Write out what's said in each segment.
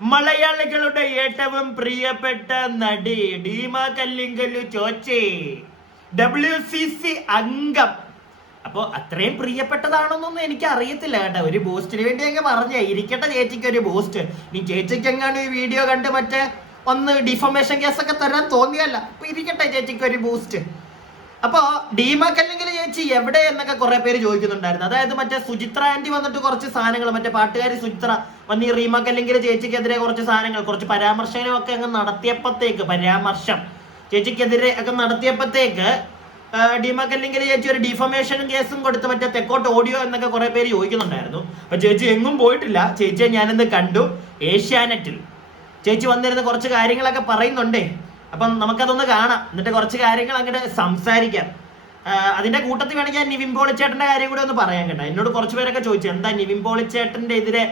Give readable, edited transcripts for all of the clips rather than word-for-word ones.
മലയാളികളുടെ ഏറ്റവും പ്രിയപ്പെട്ട നടി ഡീമ കല്ലിങ്കലു ചോച്ചി WCC അംഗം. അപ്പോൾ അത്രയും പ്രിയപ്പെട്ടതാണെന്നൊന്നും എനിക്ക് അറിയത്തില്ല കേട്ടോ. ഒരു ബൂസ്റ്റിന് വേണ്ടി അങ്ങ് പറഞ്ഞേ ഇരിക്കട്ടെ ചേച്ചിക്ക് ഒരു ബൂസ്റ്റ്. നീ ചേച്ചിക്ക് എങ്ങാനും ഈ വീഡിയോ കണ്ട് മറ്റേ ഒന്ന് ഡിഫോമേഷൻ കേസൊക്കെ തരാൻ തോന്നിയല്ല. അപ്പൊ ഇരിക്കട്ടെ ചേച്ചിക്ക് ഒരു ബൂസ്റ്റ്. അപ്പോ ഡീമാക്കല്ലെങ്കിൽ ചേച്ചി എവിടെ എന്നൊക്കെ കുറെ പേര് ചോദിക്കുന്നുണ്ടായിരുന്നു. അതായത് മറ്റേ സുചിത്ര ആന്റി വന്നിട്ട് കുറച്ച് സാധനങ്ങൾ, മറ്റേ പാട്ടുകാരി സുചിത്ര വന്ന് ഈ റീമാക്കല്ലെങ്കിൽ ചേച്ചിക്കെതിരെ കുറച്ച് സാധനങ്ങൾ, കുറച്ച് പരാമർശനമൊക്കെ അങ്ങ് നടത്തിയപ്പോഴത്തേക്ക്, പരാമർശം ചേച്ചിക്കെതിരെ ഒക്കെ നടത്തിയപ്പോഴത്തേക്ക് ഡീമാക്കല്ലെങ്കിൽ ചേച്ചി ഒരു ഡിഫോമേഷൻ കേസും കൊടുത്ത് മറ്റേ തെക്കോട്ട് ഓഡിയോ എന്നൊക്കെ കുറെ പേര് ചോദിക്കുന്നുണ്ടായിരുന്നു. അപ്പൊ ചേച്ചി എങ്ങും പോയിട്ടില്ല. ചേച്ചിയെ ഞാനിന്ന് കണ്ടു ഏഷ്യാനെറ്റിൽ. ചേച്ചി വന്നിരുന്ന കുറച്ച് കാര്യങ്ങളൊക്കെ പറയുന്നുണ്ടേ. അപ്പം നമുക്കതൊന്ന് കാണാം, എന്നിട്ട് കുറച്ച് കാര്യങ്ങൾ അങ്ങോട്ട് സംസാരിക്കാം. അതിന്റെ കൂട്ടത്തിൽ വേണമെങ്കിൽ ഞാൻ നിവിൻ പോളിച്ചേട്ടന്റെ കാര്യം കൂടെ ഒന്ന് പറയാൻ കേട്ടോ. എന്നോട് കുറച്ച് പേരൊക്കെ ചോദിച്ചു എന്താ നിവിൻ പോളിച്ചേട്ടന്റെ എതിരെ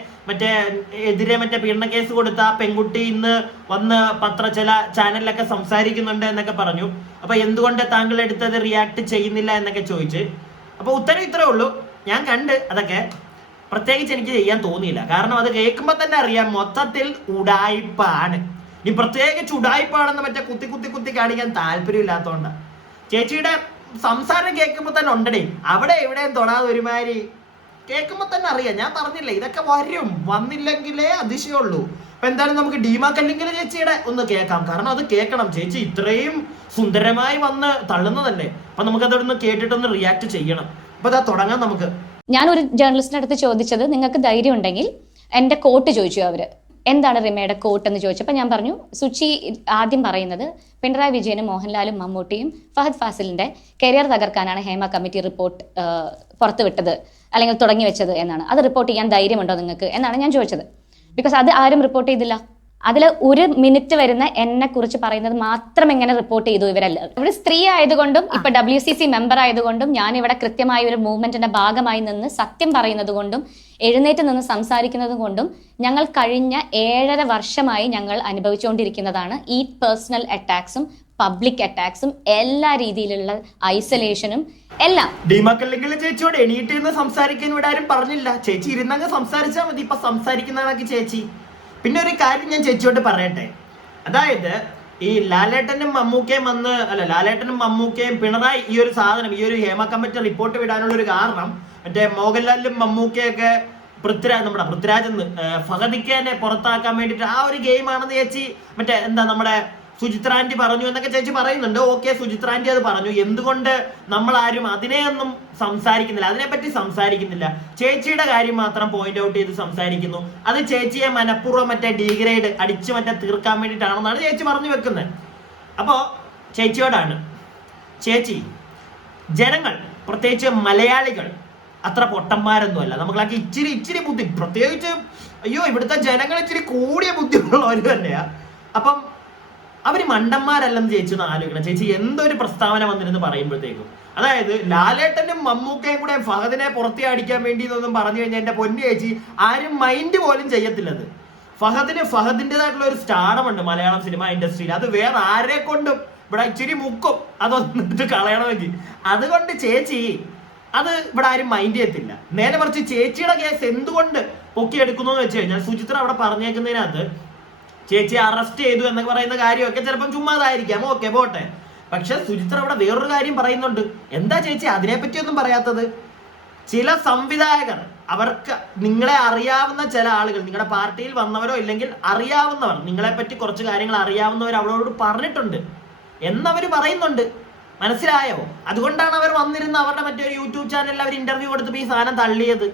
മറ്റേ പീഡന കേസ് കൊടുത്ത ആ പെൺകുട്ടി ഇന്ന് വന്ന് ചില ചാനലിലൊക്കെ സംസാരിക്കുന്നുണ്ട് എന്നൊക്കെ പറഞ്ഞു. അപ്പൊ എന്തുകൊണ്ട് താങ്കൾ എടുത്തത് റിയാക്ട് ചെയ്യുന്നില്ല എന്നൊക്കെ ചോദിച്ച്. അപ്പൊ ഉത്തരം ഇത്രേ ഉള്ളൂ. ഞാൻ കണ്ട് അതൊക്കെ പ്രത്യേകിച്ച് എനിക്ക് ചെയ്യാൻ തോന്നിയില്ല. കാരണം അത് കേൾക്കുമ്പോൾ തന്നെ അറിയാം മൊത്തത്തിൽ ഉടായിപ്പാണ്. ഈ പ്രത്യേകിച്ച് ഉടായിപ്പാണെന്ന് മറ്റേ കുത്തി കാണിക്കാൻ താല്പര്യമില്ലാത്തതുകൊണ്ടാണ്. ചേച്ചിയുടെ സംസാരം കേൾക്കുമ്പോൾ തന്നെ ഉണ്ടടേ അവിടെ എവിടെയും തൊടാതെ ഒരുമാതിരി കേൾക്കുമ്പോൾ തന്നെ അറിയാം. ഞാൻ പറഞ്ഞില്ലേ ഇതൊക്കെ വന്നില്ലെങ്കിലേ അതിശയമുള്ളൂ. അപ്പൊ എന്തായാലും നമുക്ക് ഡീമാക്കല്ലെങ്കിൽ ചേച്ചിയുടെ ഒന്ന് കേൾക്കാം. കാരണം അത് കേൾക്കണം. ചേച്ചി ഇത്രയും സുന്ദരമായി വന്ന് തള്ളുന്നതല്ലേ. അപ്പൊ നമുക്കതൊന്ന് കേട്ടിട്ടൊന്ന് റിയാക്ട് ചെയ്യണം. അപ്പൊ അതാ തുടങ്ങാം നമുക്ക്. ഞാനൊരു ജേർണലിസ്റ്റിന്റെ അടുത്ത് ചോദിച്ചത്, നിങ്ങൾക്ക് ധൈര്യം ഉണ്ടെങ്കിൽ എന്റെ കോട്ട് ചോദിച്ചു. അവര് എന്താണ് റിമയുടെ കോട്ട് എന്ന് ചോദിച്ചപ്പോൾ ഞാൻ പറഞ്ഞു, സുചി ആദ്യം പറയുന്നത് പിണറായി വിജയനും മോഹൻലാലും മമ്മൂട്ടിയും ഫഹദ് ഫാസിലിന്റെ കരിയർ തകർക്കാനാണ് ഹേമ കമ്മിറ്റി റിപ്പോർട്ട് പുറത്തുവിട്ടത് അല്ലെങ്കിൽ തുടങ്ങി വെച്ചത് എന്നാണ്. അത് റിപ്പോർട്ട് ചെയ്യാൻ ധൈര്യമുണ്ടോ നിങ്ങൾക്ക് എന്നാണ് ഞാൻ ചോദിച്ചത്. ബിക്കോസ് അത് ആരും റിപ്പോർട്ട് ചെയ്തില്ല. അതിൽ ഒരു മിനിറ്റ് വരുന്ന എന്നെ കുറിച്ച് പറയുന്നത് മാത്രം എങ്ങനെ റിപ്പോർട്ട് ചെയ്തു ഇവരല്ല. ഇവിടെ സ്ത്രീ ആയതുകൊണ്ടും ഇപ്പൊ WCC മെമ്പർ ആയതുകൊണ്ടും ഞാൻ ഇവിടെ കൃത്യമായ ഒരു മൂവ്മെന്റിന്റെ ഭാഗമായി നിന്ന് സത്യം പറയുന്നത് കൊണ്ടും എഴുന്നേറ്റ് നിന്ന് സംസാരിക്കുന്നത് കൊണ്ടും ഞങ്ങൾ കഴിഞ്ഞ 7.5 വർഷമായി ഞങ്ങൾ അനുഭവിച്ചുകൊണ്ടിരിക്കുന്നതാണ് ഈ പേഴ്സണൽ അറ്റാക്സും പബ്ലിക് അറ്റാക്സും എല്ലാ രീതിയിലുള്ള ഐസൊലേഷനും എല്ലാം. ഡീമാക്കല്ലെങ്കിൽ ചേച്ചിയോട് എണീറ്റ് സംസാരിക്കാൻ ഇവിടെ ആരും പറഞ്ഞില്ല. ചേച്ചി ഇരുന്നങ്ങ് സംസാരിച്ചാൽ മതി. ഇപ്പൊ സംസാരിക്കുന്നതൊക്കെ ചേച്ചി. പിന്നെ ഒരു കാര്യം ഞാൻ ചേച്ചിയോട് പറയട്ടെ. അതായത് ഈ ലാലേട്ടനും മമ്മൂക്കയും പിണറായി ഈ ഒരു സാധനം, ഈ ഒരു ഹേമ കമ്മിറ്റി റിപ്പോർട്ട് വിടാനുള്ള ഒരു കാരണം മറ്റേ മോഹൻലാലും മമ്മൂക്കയൊക്കെ പൃഥ്വിരാജ് ഫഹദിനെ പുറത്താക്കാൻ വേണ്ടിയിട്ട് ആ ഒരു ഗെയിം ആണെന്ന് ചേച്ചി മറ്റേ നമ്മുടെ സുചിത്ര ആന്റി പറഞ്ഞു എന്നൊക്കെ ചേച്ചി പറയുന്നുണ്ട്. ഓക്കെ, സുചിത്ര ആന്റി അത് പറഞ്ഞു. എന്തുകൊണ്ട് നമ്മൾ ആരും അതിനെയൊന്നും സംസാരിക്കുന്നില്ല, അതിനെപ്പറ്റി സംസാരിക്കുന്നില്ല? ചേച്ചിയുടെ കാര്യം മാത്രം പോയിന്റ് ഔട്ട് ചെയ്ത് സംസാരിക്കുന്നു. അത് ചേച്ചിയെ മനഃപൂർവ്വം മറ്റേ ഡീഗ്രേഡ് അടിച്ച് തീർക്കാൻ വേണ്ടിയിട്ടാണെന്നാണ് ചേച്ചി പറഞ്ഞു വെക്കുന്നത്. അപ്പോൾ ചേച്ചിയോടാണ്, ചേച്ചി ജനങ്ങൾ പ്രത്യേകിച്ച് മലയാളികൾ അത്ര പൊട്ടന്മാരൊന്നുമല്ല. നമുക്കൊക്കെ ഇച്ചിരി ബുദ്ധി, പ്രത്യേകിച്ച് ഇവിടുത്തെ ജനങ്ങൾ ഇച്ചിരി കൂടിയ ബുദ്ധിയുള്ളവർ തന്നെയാ. അപ്പം അവര് മണ്ടന്മാരല്ലെന്ന് ചേച്ചി ഒന്ന് ആലോചിക്കണം. ചേച്ചി എന്തൊരു പ്രസ്താവന വന്നിരുന്ന് പറയുമ്പോഴത്തേക്കും, അതായത് ലാലേട്ടനും മമ്മൂക്കയും കൂടെ ഫഹദിനെ പുറത്തിയടിക്കാൻ വേണ്ടി എന്നൊന്നും പറഞ്ഞു കഴിഞ്ഞാൽ എന്റെ പൊന്നു ചേച്ചി ആരും മൈൻഡ് പോലും ചെയ്യത്തില്ലത്. ഫഹദിൻ്റെതായിട്ടുള്ള ഒരു സ്റ്റാർഡമുണ്ട് മലയാളം സിനിമ ഇൻഡസ്ട്രിയിൽ. അത് വേറെ ആരെ കൊണ്ടും ഇവിടെ ഇച്ചിരി മുക്കും അതൊന്നിട്ട് കളയണമെങ്കിൽ. അതുകൊണ്ട് ചേച്ചി അത് ഇവിടെ ആരും മൈൻഡ് ചെയ്യത്തില്ല. നേരെ മറിച്ച് ചേച്ചിയുടെ കേസ് എന്തുകൊണ്ട് പൊക്കിയെടുക്കുന്നു എന്ന് വെച്ച് കഴിഞ്ഞാൽ, സുചിത്ര അവിടെ പറഞ്ഞേക്കുന്നതിനകത്ത് ചേച്ചി അറസ്റ്റ് ചെയ്തു എന്നൊക്കെ പറയുന്ന കാര്യമൊക്കെ ചിലപ്പം ചുമ്മാതായിരിക്കാം, ഓക്കെ പോട്ടെ. പക്ഷെ സുചിത്ര അവിടെ വേറൊരു കാര്യം പറയുന്നുണ്ട്. എന്താ ചേച്ചി അതിനെപ്പറ്റിയൊന്നും പറയാത്തത്? ചില സംവിധായകർ, അവർക്ക് നിങ്ങളെ അറിയാവുന്ന ചില ആളുകൾ, നിങ്ങളുടെ പാർട്ടിയിൽ വന്നവരോ ഇല്ലെങ്കിൽ അറിയാവുന്നവർ, നിങ്ങളെപ്പറ്റി കുറച്ച് കാര്യങ്ങൾ അറിയാവുന്നവർ അവളോട് പറഞ്ഞിട്ടുണ്ട് എന്നവർ പറയുന്നുണ്ട്. മനസ്സിലായോ? അതുകൊണ്ടാണ് അവർ വന്നിരുന്ന അവരുടെ മറ്റൊരു യൂട്യൂബ് ചാനലിൽ അവർ ഇന്റർവ്യൂ കൊടുത്തപ്പോൾ ഈ സാധനം തള്ളിയത്.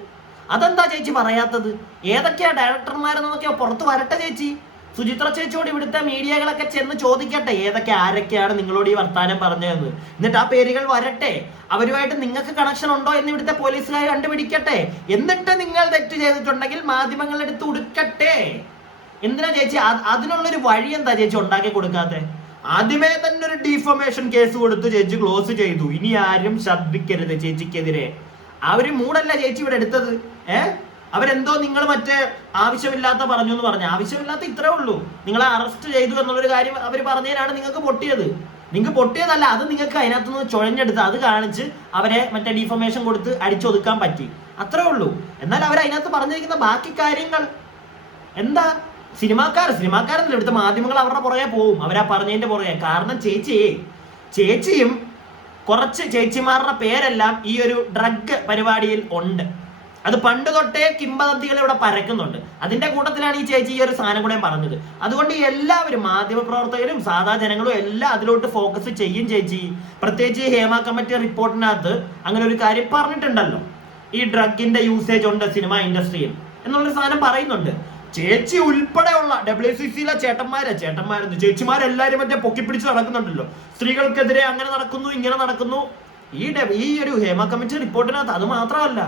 അതെന്താ ചേച്ചി പറയാത്തത്? ഏതൊക്കെയാ ഡയറക്ടർമാരെന്നൊക്കെയോ പുറത്ത് വരട്ടെ ചേച്ചി. സുചിത്ര ചേച്ചിയോട് ഇവിടുത്തെ മീഡിയകളൊക്കെ ചെന്ന് ചോദിക്കട്ടെ ആരൊക്കെയാണ് നിങ്ങളോട് ഈ വർത്താനം പറഞ്ഞതെന്ന്. എന്നിട്ട് ആ പേരുകൾ വരട്ടെ. അവരുമായിട്ട് നിങ്ങൾക്ക് കണക്ഷൻ ഉണ്ടോ എന്ന് ഇവിടുത്തെ പോലീസുകാർ കണ്ടുപിടിക്കട്ടെ. എന്നിട്ട് നിങ്ങൾ തെറ്റ് ചെയ്തിട്ടുണ്ടെങ്കിൽ മാധ്യമങ്ങളെടുത്ത് ഉടുക്കട്ടെ. എന്തിനാ ചേച്ചി അതിനുള്ളൊരു വഴി എന്താ ചേച്ചി ഉണ്ടാക്കി കൊടുക്കാത്തെ? ആദ്യമേ തന്നെ ഒരു ഡിഫോമേഷൻ കേസ് കൊടുത്ത് ചേച്ചി ക്ലോസ് ചെയ്തു. ഇനി ആരും ശബ്ദിക്കരുത് ചേച്ചിക്കെതിരെ. ആ ഒരു മൂടല്ല ചേച്ചി ഇവിടെ എടുത്തത്. അവരെന്തോ നിങ്ങൾ മറ്റേ ആവശ്യമില്ലാത്ത പറഞ്ഞു എന്ന് പറഞ്ഞു. ആവശ്യമില്ലാത്ത ഇത്രേ ഉള്ളൂ. നിങ്ങളെ അറസ്റ്റ് ചെയ്തു എന്നുള്ളൊരു കാര്യം അവർ പറഞ്ഞതിനാണ് നിങ്ങൾക്ക് പൊട്ടിയത്. നിങ്ങൾക്ക് പൊട്ടിയതല്ല, അത് നിങ്ങൾക്ക് അതിനകത്തുനിന്ന് ചുഴഞ്ഞെടുത്ത് അത് കാണിച്ച് അവരെ മറ്റേ ഡിഫോമേഷൻ കൊടുത്ത് അടിച്ചൊതുക്കാൻ പറ്റി. അത്രേ ഉള്ളൂ. എന്നാൽ അവർ അതിനകത്ത് പറഞ്ഞിരിക്കുന്ന ബാക്കി കാര്യങ്ങൾ എന്താ? സിനിമാക്കാരെന്നല്ല, ഇവിടുത്തെ മാധ്യമങ്ങൾ അവരുടെ പുറകെ പോവും, അവരാ പറഞ്ഞതിന്റെ പുറകെ. കാരണം ചേച്ചിയും കുറച്ച് ചേച്ചിമാരുടെ പേരെല്ലാം ഈ ഒരു ഡ്രഗ് പരിപാടിയിൽ ഉണ്ട്. അത് പണ്ട് തൊട്ടേ കിംവദന്തികൾ ഇവിടെ പരക്കുന്നുണ്ട്. അതിന്റെ കൂട്ടത്തിലാണ് ഈ ചേച്ചി ഈ ഒരു സാധനം കൂടെ പറഞ്ഞത്. അതുകൊണ്ട് എല്ലാവരും, മാധ്യമപ്രവർത്തകരും സാധാ ജനങ്ങളും എല്ലാം അതിലോട്ട് ഫോക്കസ് ചെയ്യും ചേച്ചി. പ്രത്യേകിച്ച് ഹേമ കമ്മിറ്റി റിപ്പോർട്ടിനകത്ത് അങ്ങനെ ഒരു കാര്യം പറഞ്ഞിട്ടുണ്ടല്ലോ, ഈ ഡ്രഗിന്റെ യൂസേജ് ഉണ്ട് സിനിമ ഇൻഡസ്ട്രിയിൽ എന്നുള്ളൊരു സാധനം പറയുന്നുണ്ട്. ചേച്ചി ഉൾപ്പെടെയുള്ള WCCയിലെ ചേച്ചിമാരെല്ലാരും മറ്റേ പൊക്കിപ്പിടിച്ച് നടക്കുന്നുണ്ടല്ലോ. സ്ത്രീകൾക്കെതിരെ അങ്ങനെ നടക്കുന്നു, ഇങ്ങനെ നടക്കുന്നു. ഈ ഒരു ഹേമ കമ്മിറ്റി റിപ്പോർട്ടിനകത്ത് അത് മാത്രമല്ല,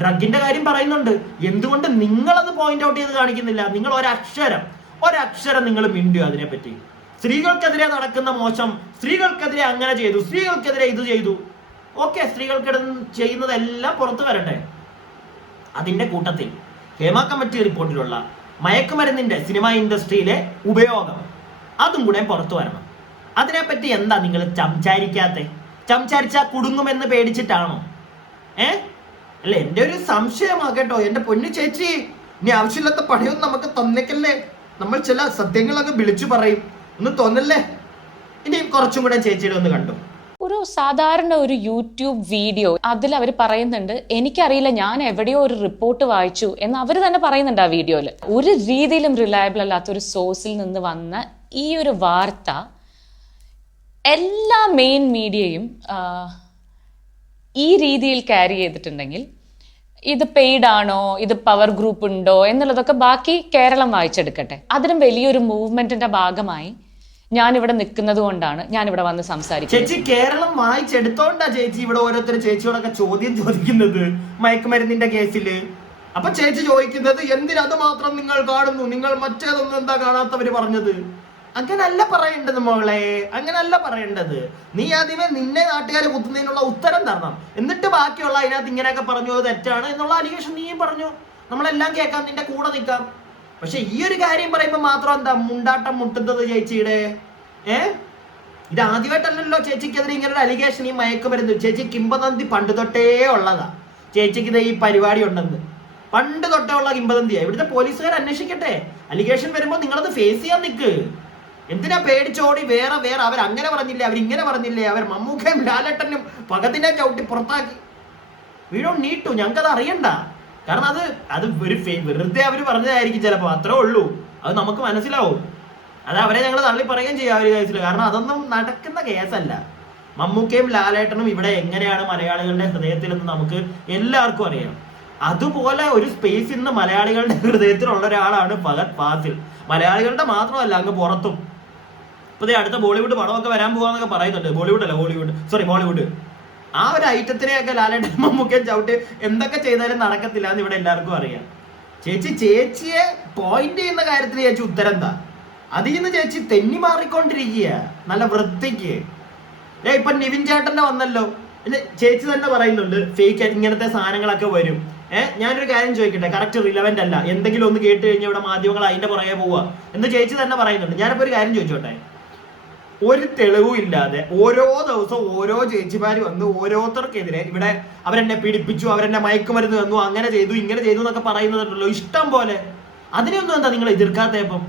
ഡ്രഗിന്റെ കാര്യം പറയുന്നുണ്ട്. എന്തുകൊണ്ട് നിങ്ങളത് പോയിന്റ് ഔട്ട് ചെയ്ത് കാണിക്കുന്നില്ല? നിങ്ങൾ ഒരക്ഷരം നിങ്ങൾ മിണ്ടിയോ അതിനെപ്പറ്റി? സ്ത്രീകൾക്കെതിരെ നടക്കുന്ന മോശം, സ്ത്രീകൾക്കെതിരെ അങ്ങനെ ചെയ്തു, സ്ത്രീകൾക്കെതിരെ ഇത് ചെയ്തു. ഓക്കെ, സ്ത്രീകൾക്കെതിരെ ചെയ്യുന്നതെല്ലാം പുറത്തു വരട്ടെ. അതിന്റെ കൂട്ടത്തിൽ ഹേമ കമ്മിറ്റി റിപ്പോർട്ടിലുള്ള മയക്കുമരുന്നിന്റെ സിനിമ ഇൻഡസ്ട്രിയിലെ ഉപയോഗം അതും കൂടെ പുറത്തു വരണം. അതിനെപ്പറ്റി എന്താ നിങ്ങൾ സംസാരിച്ചാൽ കുടുങ്ങുമെന്ന് പേടിച്ചിട്ടാണോ? അല്ല, എൻ്റെ ഒരു സംശയമാണ് കേട്ടോ. എൻ്റെ പൊന്നു ചേച്ചി, ഇനി ആവശ്യമില്ലാത്ത പണിയൊന്നും നമുക്ക് തന്നേക്കല്ലേ. നമ്മൾ ചില സത്യങ്ങളൊക്കെ വിളിച്ചു പറയും, ഒന്ന് തോന്നല്ലേ. ഇനിയും കുറച്ചും കൂടെ ചേച്ചിയുടെ ഒന്ന് കണ്ടു. ഒരു സാധാരണ ഒരു യൂട്യൂബ് വീഡിയോ, അതിൽ അവർ പറയുന്നുണ്ട്, എനിക്കറിയില്ല, ഞാൻ എവിടെയോ ഒരു റിപ്പോർട്ട് വായിച്ചു എന്ന് അവർ തന്നെ പറയുന്നുണ്ട് ആ വീഡിയോയിൽ. ഒരു രീതിയിലും റിലയബിൾ അല്ലാത്ത ഒരു സോഴ്സിൽ നിന്ന് വന്ന ഈ ഒരു വാർത്ത എല്ലാ മെയിൻ മീഡിയയും ഈ രീതിയിൽ ക്യാരി ചെയ്തിട്ടുണ്ടെങ്കിൽ ഇത് പെയ്ഡ് ആണോ, ഇത് പവർ ഗ്രൂപ്പ് ഉണ്ടോ എന്നുള്ളതൊക്കെ ബാക്കി കേരളം വായിച്ചെടുക്കട്ടെ. അതിനും വലിയൊരു മൂവ്മെന്റിന്റെ ഭാഗമായി ഞാനിവിടെ നിൽക്കുന്നത് കൊണ്ടാണ് ഞാനിവിടെ വന്ന് സംസാരിക്കുന്നത്. ചേച്ചി കേരളം വായിച്ചെടുത്തോണ്ടാ ചേച്ചി ഇവിടെ ഓരോരുത്തർ ചേച്ചിയോടൊക്കെ ചോദ്യം ചോദിക്കുന്നത് മയക്കുമരുന്നിന്റെ കേസില്. അപ്പൊ ചേച്ചി ചോദിക്കുന്നത് എന്തിനത് മാത്രം നിങ്ങൾ കാണുന്നു, നിങ്ങൾ മറ്റേതൊന്നും എന്താ കാണാത്തവര് പറഞ്ഞത്? അങ്ങനല്ല പറയേണ്ടത് മോളെ, അങ്ങനല്ല പറയേണ്ടത്. നീ ആദ്യമേ നിന്നെ നാട്ടുകാരെ കുത്തുന്നതിനുള്ള ഉത്തരം തരണം, എന്നിട്ട് ബാക്കിയുള്ള അതിനകത്ത് ഇങ്ങനെയൊക്കെ പറഞ്ഞു തെറ്റാണ് എന്നുള്ള അലിഗേഷൻ നീയും പറഞ്ഞു. നമ്മളെല്ലാം കേൾക്കാം, നിന്റെ കൂടെ നിൽക്കാം. പക്ഷെ ഈ ഒരു കാര്യം പറയുമ്പോൾ മാത്രം എന്താ മുണ്ടാട്ടം മുട്ടുന്നത് ചേച്ചിയുടെ? ഇത് ആദ്യമായിട്ടല്ലല്ലോ ചേച്ചിക്കെതിരെ ഇങ്ങനെ ഒരു അലിഗേഷൻ ഈ മയക്കുമരുന്ന്. ചേച്ചി കിംവദന്തി പണ്ട് തൊട്ടേ ഉള്ളതാ. ചേച്ചിക്ക് ഇത് ഈ പരിപാടി ഉണ്ടെന്ന് പണ്ട് തൊട്ടേ ഉള്ള കിംവദന്തിയാ. ഇവിടുത്തെ പോലീസുകാർ അന്വേഷിക്കട്ടെ. അലിഗേഷൻ വരുമ്പോൾ നിങ്ങളത് ഫേസ് ചെയ്യാൻ നിൽക്ക്. എന്തിനാ പേടിച്ചോടി വേറെ അവർ അങ്ങനെ പറഞ്ഞില്ലേ, അവരിങ്ങനെ പറഞ്ഞില്ലേ, അവർ മമ്മൂക്കയും ലാലേട്ടനും പകത്തിനെ ചവിട്ടി പുറത്താക്കി. We don't need to. ഞങ്ങൾക്കത് അറിയണ്ട. കാരണം അത് ഒരു വെറുതെ അവർ പറഞ്ഞതായിരിക്കും ചിലപ്പോൾ, അത്രേ ഉള്ളൂ. അത് നമുക്ക് മനസ്സിലാവും. അത് അവരെ ഞങ്ങൾ തള്ളി പറയുകയും ചെയ്യാം ആ ഒരു കേസിൽ. കാരണം അതൊന്നും നടക്കുന്ന കേസല്ല. മമ്മൂക്കയും ലാലേട്ടനും ഇവിടെ എങ്ങനെയാണ് മലയാളികളുടെ ഹൃദയത്തിലെന്ന് നമുക്ക് എല്ലാവർക്കും അറിയാം. അതുപോലെ ഒരു സ്പേസ് ഇന്ന് മലയാളികളുടെ ഹൃദയത്തിലുള്ള ഒരാളാണ് ഫഹദ് ഫാസിൽ. മലയാളികളുടെ മാത്രമല്ല, അങ്ങ് പുറത്തും. ഇപ്പൊ അടുത്ത ബോളിവുഡ് പടമൊക്കെ വരാൻ പോവാന്നൊക്കെ പറയുന്നുണ്ട്. ബോളിവുഡ്. ആ ഒരു ഐറ്റത്തിനെയൊക്കെ ലാലേട്ടൻ മമ്മൂക്കയും ചവിട്ടി എന്തൊക്കെ ചെയ്താലും നടക്കത്തില്ല എന്ന് ഇവിടെ എല്ലാവർക്കും അറിയാം. ചേച്ചിയെ പോയിന്റ് ചെയ്യുന്ന കാര്യത്തിൽ ചേച്ചി ഉത്തരം എന്താ? അതിൽ നിന്ന് ചേച്ചി തെന്നി മാറിക്കൊണ്ടിരിക്കുക നല്ല വൃത്തിക്ക്. ഇപ്പൊ നിവിൻ ചേട്ടന്റെ വന്നല്ലോ, ചേച്ചി തന്നെ പറയുന്നുണ്ട് ഫേക്ക് ഇങ്ങനത്തെ സാധനങ്ങളൊക്കെ വരും. ഞാനൊരു കാര്യം ചോദിക്കട്ടെ, കറക്റ്റ് റിലവന്റ് അല്ല, എന്തെങ്കിലും ഒന്ന് കേട്ട് കഴിഞ്ഞാൽ ഇവിടെ മാധ്യമങ്ങൾ അതിന്റെ പുറകെ പോവുക എന്ന് ചേച്ചി തന്നെ പറയുന്നുണ്ട്. ഞാനിപ്പോ ഒരു കാര്യം ചോദിച്ചോട്ടെ, ഒരു തെളിവും ഇല്ലാതെ ഓരോ ദിവസവും ഓരോ ചേച്ചിമാര് വന്ന് ഓരോരുത്തർക്കെതിരെ ഇവിടെ അവരെന്നെ പീഡിപ്പിച്ചു, അവരെന്നെ മയക്കുമരുന്ന് തന്നു, അങ്ങനെ ചെയ്തു, ഇങ്ങനെ ചെയ്തു എന്നൊക്കെ പറയുന്നുണ്ടല്ലോ ഇഷ്ടം പോലെ. അതിനെയൊന്നും എന്താ നിങ്ങൾ എതിർക്കാത്തപ്പം?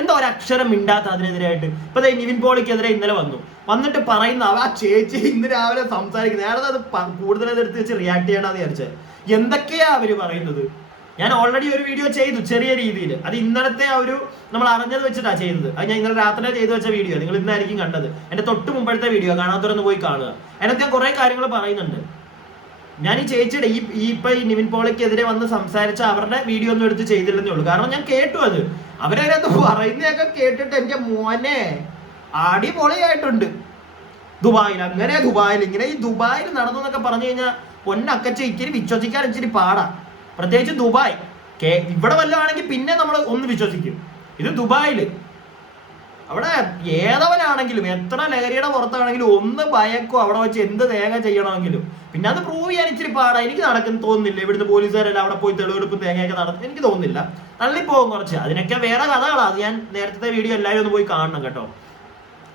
എന്താ ഒരക്ഷരം മിണ്ടാത്ത അതിനെതിരായിട്ട്? ഇപ്പൊ നിവിൻ പോളിക്കെതിരെ ഇന്നലെ വന്നിട്ട് പറയുന്ന ആ ചേച്ചി ഇന്ന് രാവിലെ സംസാരിക്കുന്നത്, ഞാനത് കൂടുതൽ എടുത്ത് വെച്ച് റിയാക്ട് ചെയ്യണമെന്ന് വിചാരിച്ചത്. എന്തൊക്കെയാ അവര് പറയുന്നത്? ഞാൻ ഓൾറെഡി ഒരു വീഡിയോ ചെയ്തു ചെറിയ രീതിയിൽ. അത് ഇന്നലത്തെ നമ്മൾ അറിഞ്ഞത് വെച്ചിട്ടാ ചെയ്തത്. അത് ഞാൻ ഇന്നലെ രാത്രി ചെയ്തു വെച്ച വീഡിയോ നിങ്ങൾ ഇന്നായിരിക്കും കണ്ടത്. എന്റെ തൊട്ട് മുമ്പത്തെ വീഡിയോ കാണാത്തവരൊന്ന് പോയി കാണുക. അതിനകത്ത് ഞാൻ കുറെ കാര്യങ്ങൾ പറയുന്നുണ്ട്. ഞാൻ ഈ ചേച്ചിയുടെ ഈ നിവിൻ പോളിക്കെതിരെ വന്ന് സംസാരിച്ച അവരുടെ വീഡിയോ ഒന്നും എടുത്ത് ചെയ്തില്ലെന്നേ ഉള്ളൂ. കാരണം ഞാൻ കേട്ടു അത്. അവരതിനകത്ത് പറയുന്നതൊക്കെ കേട്ടിട്ട് എന്റെ മോനെ അടിപൊളിയായിട്ടുണ്ട്. ദുബായിൽ ഇങ്ങനെ ഈ ദുബായിൽ നടന്നു എന്നൊക്കെ പറഞ്ഞു കഴിഞ്ഞാൽ പൊന്നക്കച്ച ഇച്ചിരി വിശ്വസിക്കാൻ ഇച്ചിരി പാടാ. പ്രത്യേകിച്ച് ദുബായ്. ഇവിടെ വല്ലതാണെങ്കിൽ പിന്നെ നമ്മൾ ഒന്ന് വിശ്വസിക്കും. ഇത് ദുബായില് അവിടെ ഏതവനാണെങ്കിലും എത്ര ലഹരിയുടെ പുറത്താണെങ്കിലും ഒന്ന് ഭയക്കോ അവിടെ വെച്ച് എന്ത് തേങ്ങ ചെയ്യണമെങ്കിലും. പിന്നെ അത് പ്രൂവ് ചെയ്യാൻ ഇച്ചിരി പാടാ. എനിക്ക് നടക്കുന്ന തോന്നുന്നില്ല. ഇവിടുന്ന് പോലീസുകാരെല്ലാം അവിടെ പോയി തെളിവെടുപ്പും തേങ്ങയൊക്കെ നടത്തും. എനിക്ക് തോന്നുന്നില്ല. തള്ളിപ്പോകും കുറച്ച്. അതിനൊക്കെ വേറെ കഥകളാണ്. അത് ഞാൻ നേരത്തെ വീഡിയോ എല്ലാവരും ഒന്ന് പോയി കാണണം കേട്ടോ.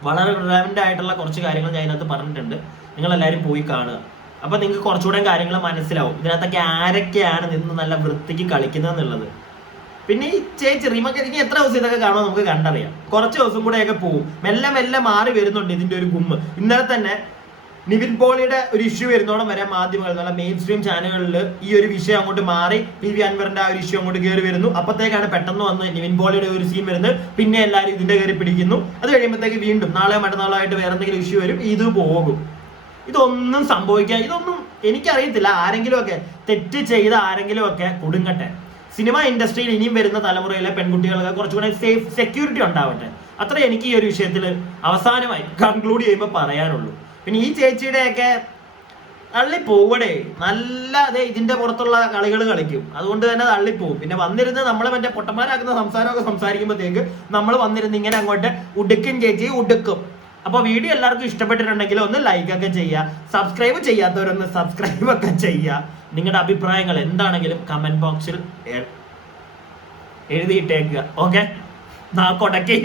വളരെ റിലവൻ്റ് ആയിട്ടുള്ള കുറച്ച് കാര്യങ്ങൾ ഞാൻ ഇതിനകത്ത് പറഞ്ഞിട്ടുണ്ട്. നിങ്ങളെല്ലാവരും പോയി കാണുക. അപ്പൊ നിങ്ങൾക്ക് കുറച്ചുകൂടെ കാര്യങ്ങൾ മനസ്സിലാവും ഇതിനകത്തൊക്കെ ആരൊക്കെയാണ് നിന്ന് നല്ല വൃത്തിക്ക് കളിക്കുന്നതെന്നുള്ളത്. പിന്നെ ഈ ചേച്ചി റീമക്ക് ഇനി എത്ര ദിവസം ഇതൊക്കെ കാണുമോ നമുക്ക് കണ്ടറിയാം. കുറച്ച് ദിവസം കൂടെയൊക്കെ പോകും. മെല്ലെ മെല്ലെ മാറി വരുന്നുണ്ട് ഇതിന്റെ ഒരു ഗുമ്മ്. ഇന്നലെ തന്നെ നിവിൻ പോളിയുടെ ഒരു ഇഷ്യൂ വരുന്നോളം വരെ മാധ്യമങ്ങൾ നല്ല മെയിൻ സ്ട്രീം ചാനലുകളിൽ ഈ ഒരു വിഷയം അങ്ങോട്ട് മാറി PV അൻവറിന്റെ ആ ഒരു ഇഷ്യൂ അങ്ങോട്ട് കയറി വരുന്നു. അപ്പത്തേക്കാണ് പെട്ടെന്ന് വന്ന് നിവിൻ പോളിയുടെ ഒരു സീൻ വരുന്നത്. പിന്നെ എല്ലാവരും ഇതിന്റെ കയറി പിടിക്കുന്നു. അത് കഴിയുമ്പോഴത്തേക്ക് വീണ്ടും നാളെ മറ്റന്നാളോ ആയിട്ട് വേറെ എന്തെങ്കിലും ഇഷ്യൂ വരും, ഇത് പോകും. ഇതൊന്നും ഇതൊന്നും എനിക്കറിയത്തില്ല. ആരെങ്കിലും ഒക്കെ തെറ്റ് ചെയ്ത ആരെങ്കിലും ഒക്കെ കുടുങ്ങട്ടെ. സിനിമ ഇൻഡസ്ട്രിയിൽ ഇനിയും വരുന്ന തലമുറയിലെ പെൺകുട്ടികൾക്ക് കുറച്ചുകൂടെ സെക്യൂരിറ്റി ഉണ്ടാവട്ടെ. അത്ര എനിക്ക് ഈ ഒരു വിഷയത്തിൽ അവസാനമായി കൺക്ലൂഡ് ചെയ്യുമ്പോൾ പറയാനുള്ളൂ. പിന്നെ ഈ ചേച്ചിയുടെയൊക്കെ തള്ളിപ്പോവടേ, നല്ല അതെ ഇതിന്റെ പുറത്തുള്ള കളികൾ കളിക്കും, അതുകൊണ്ട് തന്നെ തള്ളിപ്പോവും. പിന്നെ വന്നിരുന്ന് നമ്മളെ മറ്റേ പൊട്ടന്മാരാക്കുന്ന സംസാരമൊക്കെ സംസാരിക്കുമ്പോഴത്തേക്ക് നമ്മൾ വന്നിരുന്ന് ഇങ്ങനെ അങ്ങോട്ട് ഉടുക്കും ചേച്ചി ഉടുക്കും. അപ്പൊ വീഡിയോ എല്ലാവർക്കും ഇഷ്ടപ്പെട്ടിട്ടുണ്ടെങ്കിൽ ഒന്ന് ലൈക്ക് ഒക്കെ ചെയ്യുക, സബ്സ്ക്രൈബ് ചെയ്യാത്തവരൊന്ന് സബ്സ്ക്രൈബ് ഒക്കെ ചെയ്യുക. നിങ്ങളുടെ അഭിപ്രായങ്ങൾ എന്താണെങ്കിലും കമന്റ് ബോക്സിൽ എഴുതിയിട്ടേക്കുക. ഓക്കെ, നാ കൊടക്കി